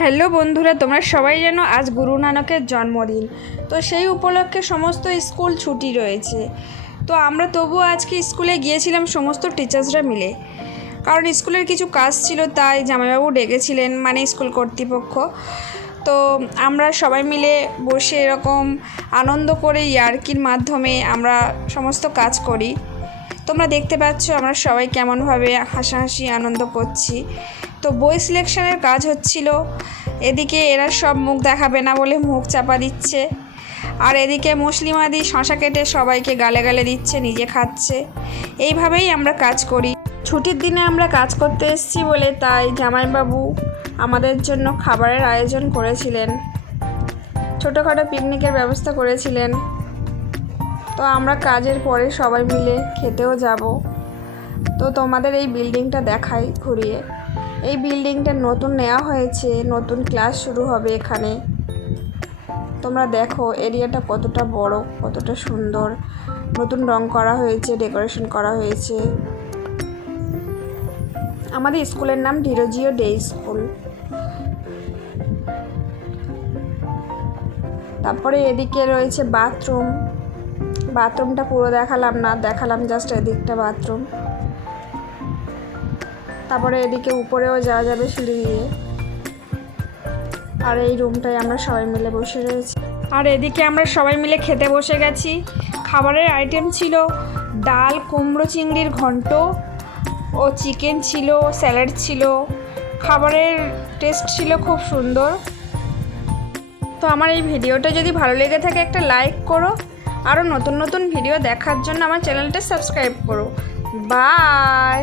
Hello বন্ধুরা, তোমরা সবাই জানো আজ গুরু নানকের জন্মদিন। তো সেই উপলক্ষে সমস্ত স্কুল ছুটি রয়েছে। তো আমরা তবুও আজকে স্কুলে গিয়েছিলাম সমস্ত টিচার্সরা মিলে, কারণ স্কুলের কিছু কাজ ছিল, তাই জামাইবাবু ডেকেছিলেন, মানে স্কুল কর্তৃপক্ষ। তো আমরা সবাই মিলে বসে এরকম আনন্দ করে ইয়ার্কির মাধ্যমে আমরা সমস্ত কাজ করি। তোমরা দেখতে পাচ্ছ আমরা সবাই কেমনভাবে হাসাহাসি আনন্দ করছি। তো বই সিলেকশনের কাজ হচ্ছিল, এদিকে এরা সব মুখ দেখাবে না বলে মুখ চাপা দিচ্ছে, আর এদিকে মুসলিমাদি শশা কেটে সবাইকে গালে গালে দিচ্ছে, নিজে খাচ্ছে। এইভাবেই আমরা কাজ করি। ছুটির দিনে আমরা কাজ করতে এসেছি বলে তাই জামাইবাবু আমাদের জন্য খাবারের আয়োজন করেছিলেন, ছোটোখাটো পিকনিকের ব্যবস্থা করেছিলেন। তো আমরা কাজের পরে সবাই মিলে খেতেও যাব। তো তোমাদের এই বিল্ডিংটা দেখাই ঘুরিয়ে। এই বিল্ডিংটা নতুন নেওয়া হয়েছে, নতুন ক্লাস শুরু হবে এখানে। তোমরা দেখো এরিয়াটা কতটা বড়, কতটা সুন্দর, নতুন রং করা হয়েছে, ডেকোরেশন করা হয়েছে। আমাদের স্কুলের নাম ডিরোজিও ডে স্কুল। তারপরে এদিকে রয়েছে বাথরুম। বাথরুমটা পুরো দেখালাম না, দেখালাম জাস্ট এদিকটা বাথরুম। তারপরে এদিকে উপরেও যাওয়া যাবে সিঁড়ি দিয়ে। আর এই রুমটায় আমরা সবাই মিলে বসে রয়েছি। আর এদিকে আমরা সবাই মিলে খেতে বসে গেছি। খাবারের আইটেম ছিল ডাল, কুমড়ো চিংড়ির ঘন্ট ও চিকেন ছিল, স্যালাড ছিল। খাবারের টেস্ট ছিল খুব সুন্দর। তো আমার এই ভিডিওটা যদি ভালো লেগে থাকে একটা লাইক করো, আরও নতুন নতুন ভিডিও দেখার জন্য আমার চ্যানেলটা সাবস্ক্রাইব করো। বাই।